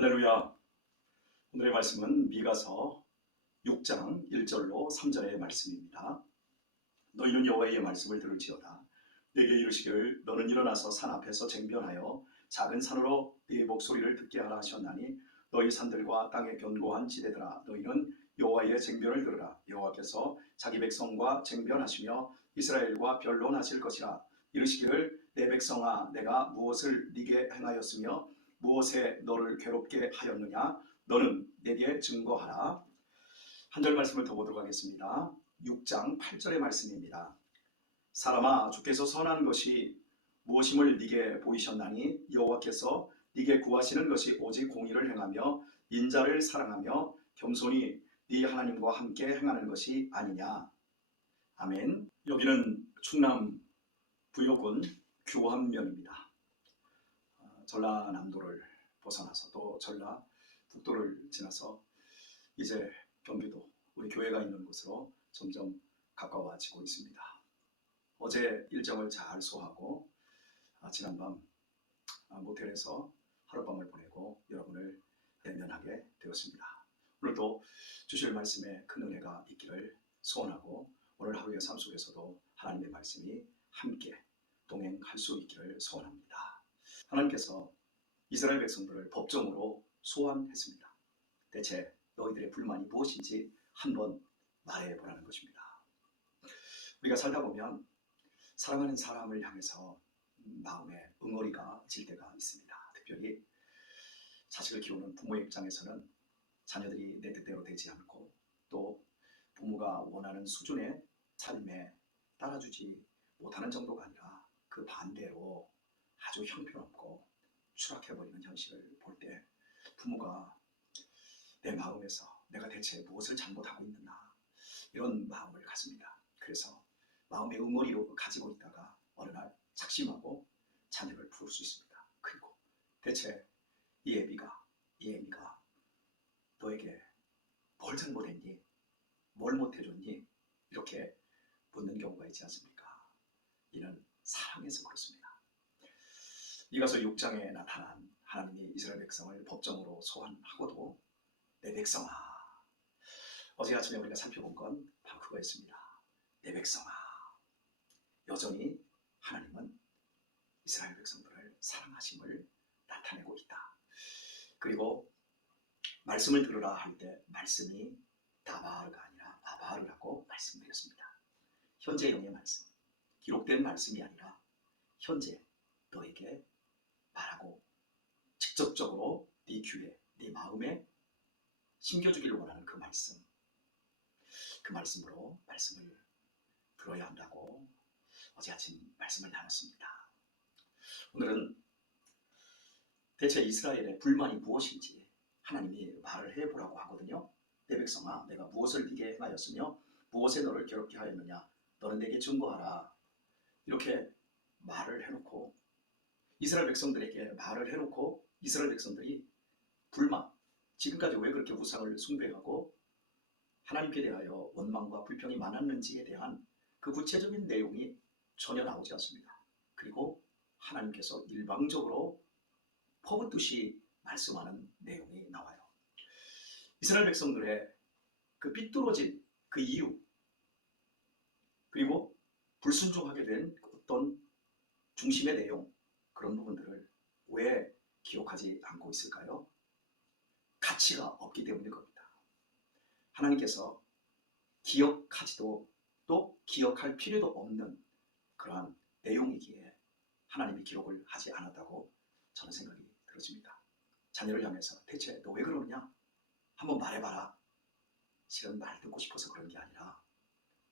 할렐루야. 오늘의 말씀은 미가서 6장 1절로 3절의 말씀입니다. 너희는 여호와의 말씀을 들을지어다. 내게 이르시기를 너는 일어나서 산 앞에서 쟁변하여 작은 산으로 네 목소리를 듣게 하라 하셨나니 너희 산들과 땅의 견고한 지대들아 너희는 여호와의 쟁변을 들으라. 여호와께서 자기 백성과 쟁변하시며 이스라엘과 변론하실 것이라. 이르시기를 내 백성아 내가 무엇을 네게 행하였으며 무엇에 너를 괴롭게 하였느냐 너는 내게 증거하라. 한 절 말씀을 더 보도록 하겠습니다. 6장 8절의 말씀입니다. 사람아 주께서 선한 것이 무엇임을 네게 보이셨나니 여호와께서 네게 구하시는 것이 오직 공의를 행하며 인자를 사랑하며 겸손히 네 하나님과 함께 행하는 것이 아니냐. 아멘. 여기는 충남 부여군 규환면입니다. 전라남도를 벗어나서 또 전라북도를 지나서 이제 경기도 우리 교회가 있는 곳으로 점점 가까워지고 있습니다. 어제 일정을 잘 소화하고 지난밤 모텔에서 하룻밤을 보내고 여러분을 대면하게 되었습니다. 오늘도 주실 말씀에 큰 은혜가 있기를 소원하고 오늘 하루의 삶 속에서도 하나님의 말씀이 함께 동행할 수 있기를 소원합니다. 하나님께서 이스라엘 백성들을 법정으로 소환했습니다. 대체 너희들의 불만이 무엇인지 한번 말해보라는 것입니다. 우리가 살다 보면 사랑하는 사람을 향해서 마음에 응어리가 질 때가 있습니다. 특별히 자식을 키우는 부모의 입장에서는 자녀들이 내 뜻대로 되지 않고 또 부모가 원하는 수준의 삶에 따라주지 못하는 정도가 아니라 그 반대로 아주 형편없고 추락해버리는 현실을 볼 때 부모가 내 마음에서 내가 대체 무엇을 잘못하고 있느냐 이런 마음을 갖습니다. 그래서 마음의 응어리로 가지고 있다가 어느 날 작심하고 자녀를 부를 수 있습니다. 그리고 대체 이 애미가 너에게 뭘 잘못했니? 뭘 못해줬니? 이렇게 묻는 경우가 있지 않습니까? 이는 사랑해서 그렇습니다. 미가서 6장에 나타난 하나님이 이스라엘 백성을 법정으로 소환하고도 내 백성아, 어제 아침에 우리가 살펴본 건 바로 그거였습니다. 내 백성아, 여전히 하나님은 이스라엘 백성들을 사랑하심을 나타내고 있다. 그리고 말씀을 들으라 할 때 말씀이 다바르가 아니라 아바르라고 말씀드렸습니다. 현재형의 말씀, 기록된 말씀이 아니라 현재 너에게 말하고 직접적으로 네 귀에, 네 마음에 심겨주기를 원하는 그 말씀으로 말씀을 들어야 한다고 어제 아침 말씀을 나눴습니다. 오늘은 대체 이스라엘의 불만이 무엇인지 하나님이 말을 해보라고 하거든요. 내 백성아 내가 무엇을 네게 행하였으며 무엇에 너를 괴롭게 하였느냐 너는 내게 증거하라. 이렇게 말을 해놓고 이스라엘 백성들에게 말을 해놓고 이스라엘 백성들이 불만, 지금까지 왜 그렇게 우상을 숭배하고 하나님께 대하여 원망과 불평이 많았는지에 대한 그 구체적인 내용이 전혀 나오지 않습니다. 그리고 하나님께서 일방적으로 퍼붓듯이 말씀하는 내용이 나와요. 이스라엘 백성들의 그 삐뚤어진 그 이유, 그리고 불순종하게 된 어떤 중심의 내용, 그런 부분들을 왜 기억하지 않고 있을까요? 가치가 없기 때문일 겁니다. 하나님께서 기억하지도 또 기억할 필요도 없는 그러한 내용이기에 하나님이 기록을 하지 않았다고 저는 생각이 들어집니다. 자녀를 향해서 대체 너 왜 그러느냐? 한번 말해봐라. 실은 말 듣고 싶어서 그런 게 아니라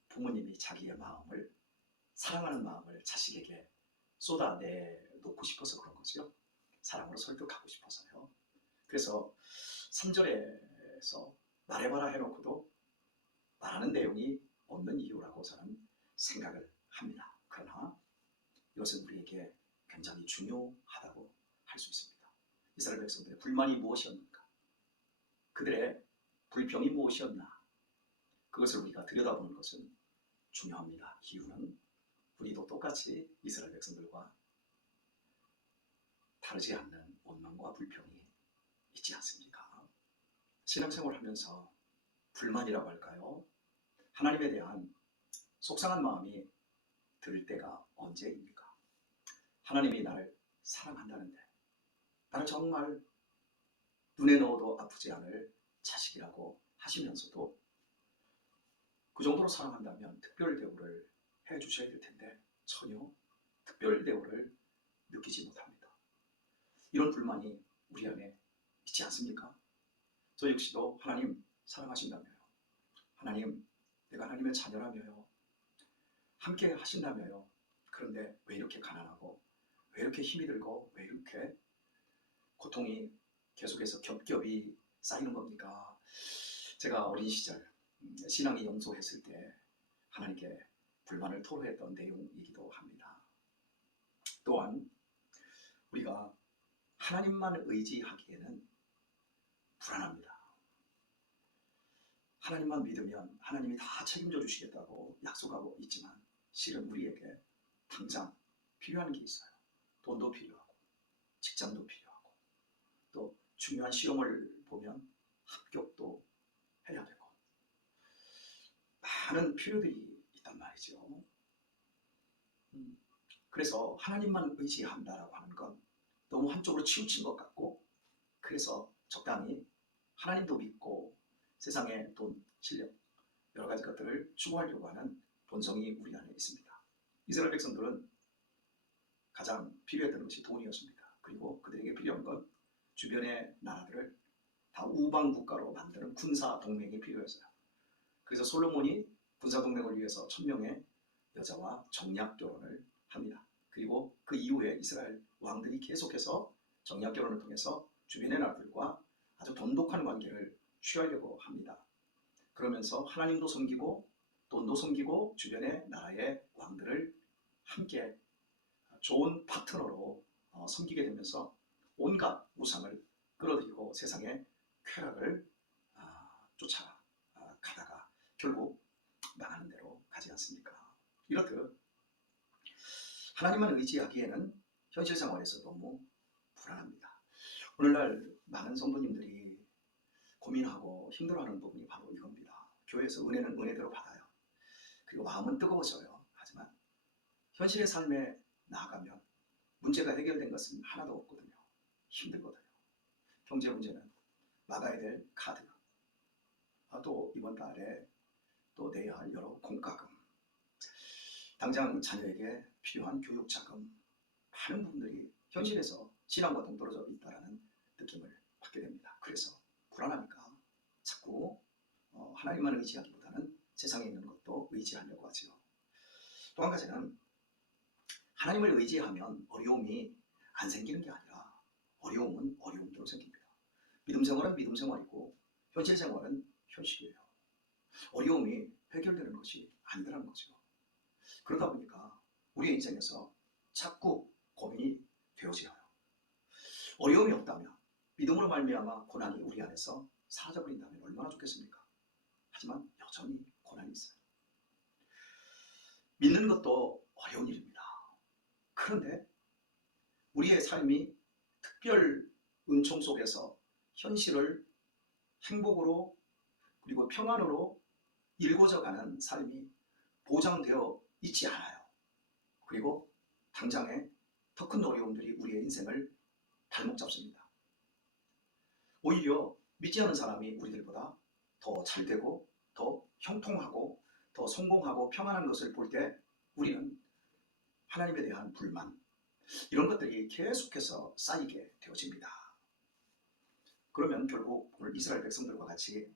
부모님이 자기의 마음을, 사랑하는 마음을 자식에게 쏟아내놓고 싶어서 그런 거죠. 사랑으로 설득하고 싶어서요. 그래서 3절에서 말해봐라 해놓고도 말하는 내용이 없는 이유라고 저는 생각을 합니다. 그러나 이것은 우리에게 굉장히 중요하다고 할 수 있습니다. 이스라엘 백성들의 불만이 무엇이었는가? 그들의 불평이 무엇이었나? 그것을 우리가 들여다보는 것은 중요합니다. 이유는 우리도 똑같이 이스라엘 백성들과 다르지 않는 원망과 불평이 있지 않습니까? 신앙생활을 하면서 불만이라고 할까요? 하나님에 대한 속상한 마음이 들 때가 언제입니까? 하나님이 나를 사랑한다는데, 나를 정말 눈에 넣어도 아프지 않을 자식이라고 하시면서도 그 정도로 사랑한다면 특별 대우를 해주셔야 될 텐데 전혀 특별 대우를 느끼지 못합니다. 이런 불만이 우리 안에 있지 않습니까? 저 역시도 하나님 사랑하신다며요. 하나님, 내가 하나님의 자녀라며요. 함께 하신다며요. 그런데 왜 이렇게 가난하고, 왜 이렇게 힘이 들고, 왜 이렇게 고통이 계속해서 겹겹이 쌓이는 겁니까? 제가 어린 시절 신앙이 영소했을 때 하나님께 불만을 토로했던 내용이기도 합니다. 또한 우리가 하나님만 의지하기에는 불안합니다. 하나님만 믿으면 하나님이 다 책임져 주시겠다고 약속하고 있지만 실은 우리에게 당장 필요한 게 있어요. 돈도 필요하고 직장도 필요하고 또 중요한 시험을 보면 합격도 해야 되고 많은 필요들이 있단 말이죠. 그래서 하나님만 의지한다라고 하는 건 너무 한쪽으로 치우친 것 같고, 그래서 적당히 하나님도 믿고 세상의 돈, 실력, 여러 가지 것들을 추구하려고 하는 본성이 우리 안에 있습니다. 이스라엘 백성들은 가장 필요했던 것이 돈이었습니다. 그리고 그들에게 필요한 건 주변의 나라들을 다 우방 국가로 만드는 군사 동맹이 필요했어요. 그래서 솔로몬이 군사 동맹을 위해서 1000명의 여자와 정략 결혼을 합니다. 그리고 그 이후에 이스라엘 왕들이 계속해서 정략 결혼을 통해서 주변의 나라들과 아주 돈독한 관계를 취하려고 합니다. 그러면서 하나님도 섬기고 돈도 섬기고 주변의 나라의 왕들을 함께 좋은 파트너로 섬기게 되면서 온갖 우상을 끌어들이고 세상의 쾌락을 쫓아가다가 결국 망하는 대로 가지 않습니까? 이렇듯 하나님만 의지하기에는 현실 생활에서 너무 불안합니다. 오늘날 많은 성도님들이 고민하고 힘들어하는 부분이 바로 이겁니다. 교회에서 은혜는 은혜대로 받아요. 그리고 마음은 뜨거워져요. 하지만 현실의 삶에 나아가면 문제가 해결된 것은 하나도 없거든요. 힘들거든요. 경제 문제는 막아야 될 카드, 또 이번 달에 또 내야 할 여러 공과금, 당장 자녀에게 필요한 교육자금, 많은 부분들이 현실에서 신앙과 동떨어져 있다는 느낌을 받게 됩니다. 그래서 불안하니까 자꾸 하나님만 의지하기보다는 세상에 있는 것도 의지하려고 하죠. 또 한 가지는 하나님을 의지하면 어려움이 안 생기는 게 아니라 어려움은 어려움대로 생깁니다. 믿음 생활은 믿음 생활이고 현실 생활은 현실이에요. 어려움이 해결되는 것이 아니라는 거죠. 그러다 보니까 우리의 인생에서 자꾸 고민이 되어져요. 어려움이 없다면, 믿음으로 말미암아 고난이 우리 안에서 사라져버린다면 얼마나 좋겠습니까? 하지만 여전히 고난이 있어요. 믿는 것도 어려운 일입니다. 그런데 우리의 삶이 특별 은총 속에서 현실을 행복으로 그리고 평안으로 일궈져가는 삶이 보장되어 있지 않아요. 그리고 당장에 더 큰 어려움들이 우리의 인생을 발목 잡습니다. 오히려 믿지 않은 사람이 우리들보다 더 잘되고 더 형통하고 더 성공하고 평안한 것을 볼 때 우리는 하나님에 대한 불만, 이런 것들이 계속해서 쌓이게 되어집니다. 그러면 결국 오늘 이스라엘 백성들과 같이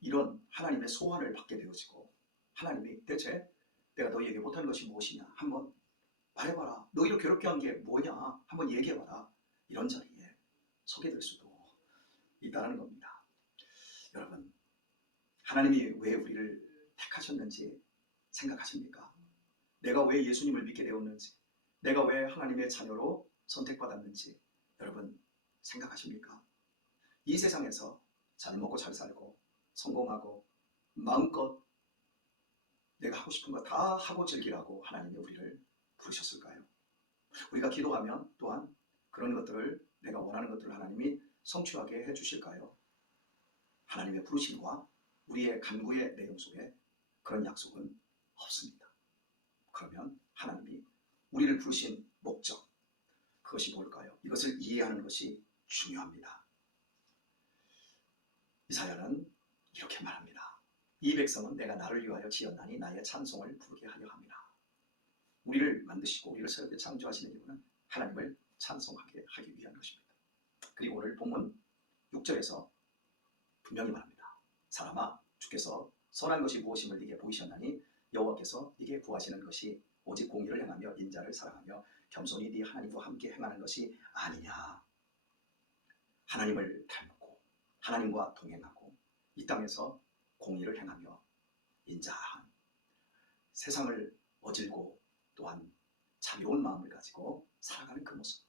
이런 하나님의 소환을 받게 되어지고, 하나님이 대체 내가 너희에게 못한 것이 무엇이냐, 한번 말해봐라. 너희를 괴롭게 한 게 뭐냐, 한번 얘기해봐라. 이런 자리에 서게 될 수도 있다는 겁니다. 여러분, 하나님이 왜 우리를 택하셨는지 생각하십니까? 내가 왜 예수님을 믿게 되었는지, 내가 왜 하나님의 자녀로 선택받았는지 여러분 생각하십니까? 이 세상에서 잘 먹고 잘 살고 성공하고 마음껏 내가 하고 싶은 거 다 하고 즐기라고 하나님이 우리를 부르셨을까요? 우리가 기도하면 또한 그런 것들을, 내가 원하는 것들을 하나님이 성취하게 해주실까요? 하나님의 부르심과 우리의 간구의 내용 속에 그런 약속은 없습니다. 그러면 하나님이 우리를 부르신 목적, 그것이 뭘까요? 이것을 이해하는 것이 중요합니다. 이사야는 이렇게 말합니다. 이 백성은 내가 나를 위하여 지었나니 나의 찬송을 부르게 하려 함이라. 우리를 만드시고 우리를 새롭게 창조하시는 이유는 하나님을 찬송하게 하기 위한 것입니다. 그리고 오늘 본문 6절에서 분명히 말합니다. 사람아, 주께서 선한 것이 무엇임을 네게 보이셨나니 여호와께서 네게 구하시는 것이 오직 공의를 행하며 인자를 사랑하며 겸손히 네 하나님과 함께 행하는 것이 아니냐. 하나님을 닮고 하나님과 동행하고 이 땅에서 공의를 행하며 인자한, 세상을 어질고 또한 자비로운 마음을 가지고 살아가는 그 모습,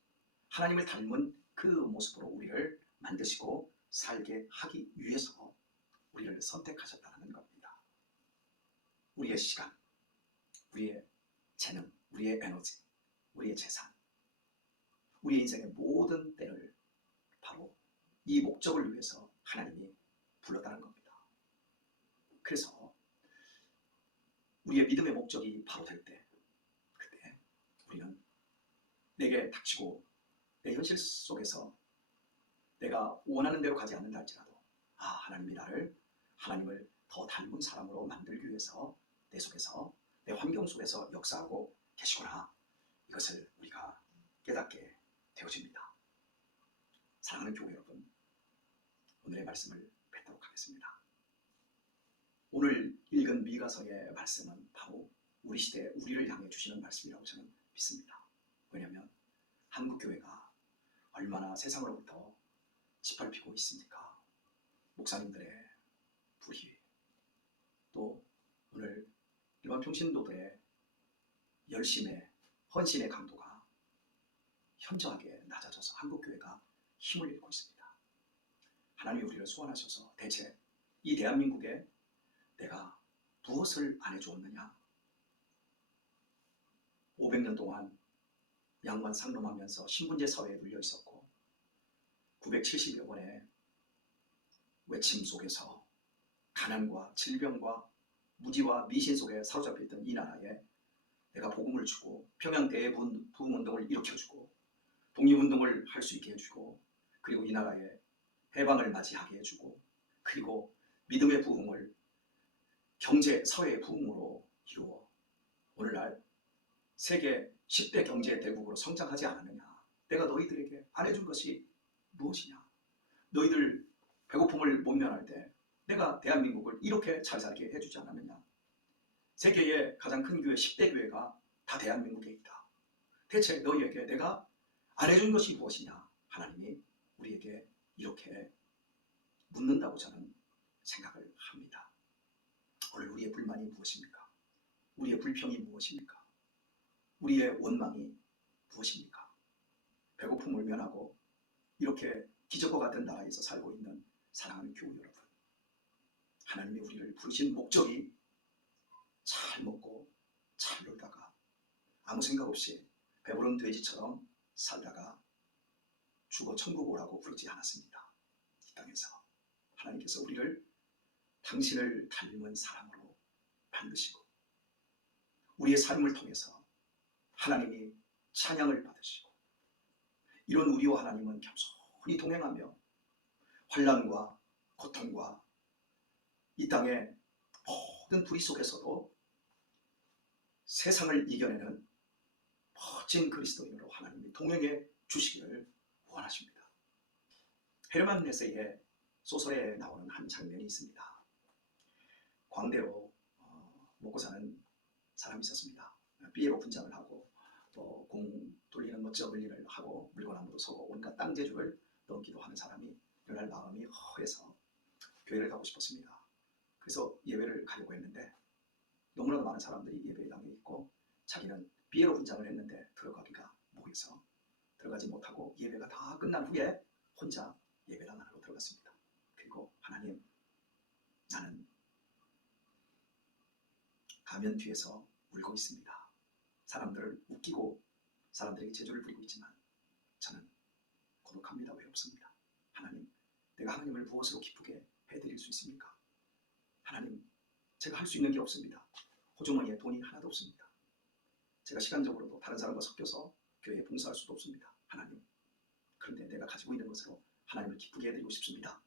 하나님을 닮은 그 모습으로 우리를 만드시고 살게 하기 위해서 우리를 선택하셨다는 겁니다. 우리의 시간, 우리의 재능, 우리의 에너지, 우리의 재산, 우리 인생의 모든 때를 바로 이 목적을 위해서 하나님이 불렀다는 겁니다. 그래서 우리의 믿음의 목적이 바로 될 때, 그때 우리는 내게 닥치고 내 현실 속에서 내가 원하는 대로 가지 않는다 할지라도 하나님이 나를 하나님을 더 닮은 사람으로 만들기 위해서 내 속에서 내 환경 속에서 역사하고 계시구나, 이것을 우리가 깨닫게 되어집니다. 사랑하는 교회 여러분, 오늘의 말씀을 뵙도록 하겠습니다. 오늘 읽은 미가서의 말씀은 바로 우리 시대에 우리를 향해 주시는 말씀이라고 저는 믿습니다. 왜냐하면 한국교회가 얼마나 세상으로부터 짓밟히고 있습니까? 목사님들의 불의, 또 오늘 일반 평신도들의 열심의 헌신의 강도가 현저하게 낮아져서 한국교회가 힘을 잃고 있습니다. 하나님이 우리를 소원하셔서 대체 이 대한민국에 내가 무엇을 안 해주었느냐? 500년 동안 양반 상놈하면서 신분제 사회에 눌려 있었고 970여 번의 외침 속에서 가난과 질병과 무지와 미신 속에 사로잡혀 있던 이 나라에 내가 복음을 주고 평양 대부흥운동을 일으켜주고 독립운동을 할 수 있게 해주고, 그리고 이 나라에 해방을 맞이하게 해주고, 그리고 믿음의 부흥을 경제, 사회의 부흥으로 이루어 오늘날 세계 10대 경제 대국으로 성장하지 않았느냐? 내가 너희들에게 안 해준 것이 무엇이냐? 너희들 배고픔을 못 면할 때 내가 대한민국을 이렇게 잘 살게 해주지 않았느냐? 세계의 가장 큰 교회 10대 교회가 다 대한민국에 있다. 대체 너희에게 내가 안 해준 것이 무엇이냐? 하나님이 우리에게 이렇게 묻는다고 저는 생각을 합니다. 오늘 우리의 불만이 무엇입니까? 우리의 불평이 무엇입니까? 우리의 원망이 무엇입니까? 배고픔을 면하고 이렇게 기적과 같은 나라에서 살고 있는 사랑하는 교우 여러분, 하나님이 우리를 부르신 목적이 잘 먹고 잘 놀다가 아무 생각 없이 배부른 돼지처럼 살다가 죽어 천국 오라고 부르지 않았습니다. 이 땅에서 하나님께서 우리를 당신을 닮은 사람으로 만드시고 우리의 삶을 통해서 하나님이 찬양을 받으시고, 이런 우리와 하나님은 겸손히 동행하며 환난과 고통과 이 땅의 모든 불의 속에서도 세상을 이겨내는 멋진 그리스도인으로 하나님이 동행해 주시기를 원하십니다. 헤르만 헤세의 소설에 나오는 한 장면이 있습니다. 광대로 먹고 사는 사람이 있었습니다. 피에로 분장을 하고 공 돌리는 멋쩍을 일을 하고 물건나무도 서고 온갖 땅재주를 넘기도 하는 사람이 그날 마음이 허해서 교회를 가고 싶었습니다. 그래서 예배를 가려고 했는데 너무나도 많은 사람들이 예배당에 있고 자기는 피에로 분장을 했는데 들어가기가 목에서 들어가지 못하고 예배가 다 끝난 후에 혼자 예배당 안으로 들어갔습니다. 그리고 하나님, 나는 가면 뒤에서 울고 있습니다. 사람들을 웃기고 사람들에게 제조를 부리고 있지만 저는 고독합니다. 외롭습니다. 하나님, 내가 하나님을 무엇으로 기쁘게 해드릴 수 있습니까? 하나님, 제가 할 수 있는 게 없습니다. 호주머니에 돈이 하나도 없습니다. 제가 시간적으로도 다른 사람과 섞여서 교회에 봉사할 수도 없습니다. 하나님, 그런데 내가 가지고 있는 것으로 하나님을 기쁘게 해드리고 싶습니다.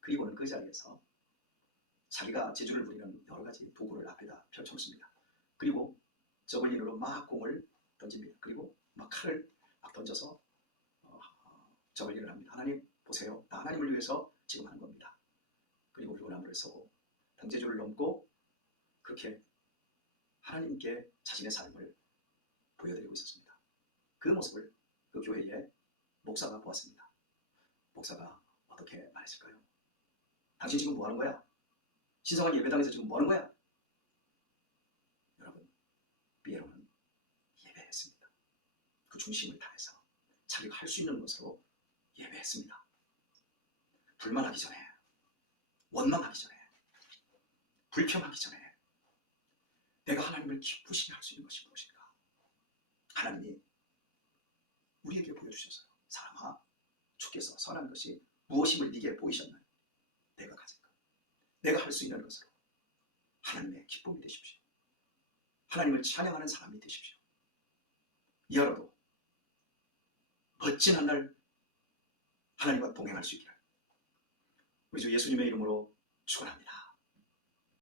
그리고는 그 자리에서 자기가 재주를 부리는 여러 가지 도구를 앞에다 펼쳐놓습니다. 그리고 저글링으로 막 공을 던집니다. 그리고 막 칼을 막 던져서 저글링을 합니다. 하나님 보세요. 나 하나님을 위해서 지금 하는 겁니다. 그리고 물구나무를 서고 당제주를 넘고 그렇게 하나님께 자신의 삶을 보여드리고 있었습니다. 그 모습을 그 교회의 목사가 보았습니다. 목사가 어떻게 말했을까요? 당신 지금 뭐 하는 거야? 신성한 예배당에서 지금 뭐 하는 거야? 여러분, 피에로는 예배했습니다. 그 중심을 다해서 자기가 할 수 있는 것으로 예배했습니다. 불만하기 전에, 원망하기 전에, 불평하기 전에 내가 하나님을 기쁘시게 할 수 있는 것이 무엇인가? 하나님이 우리에게 보여주셨어요. 사람아, 주께서 선한 것이 무엇임을 네게 보이셨나요? 내가 가진 것, 내가 할 수 있는 것으로 하나님의 기쁨이 되십시오. 하나님을 찬양하는 사람이 되십시오. 이하로도 멋진 한 날 하나님과 동행할 수 있기를 우리 주 예수님의 이름으로 축원합니다.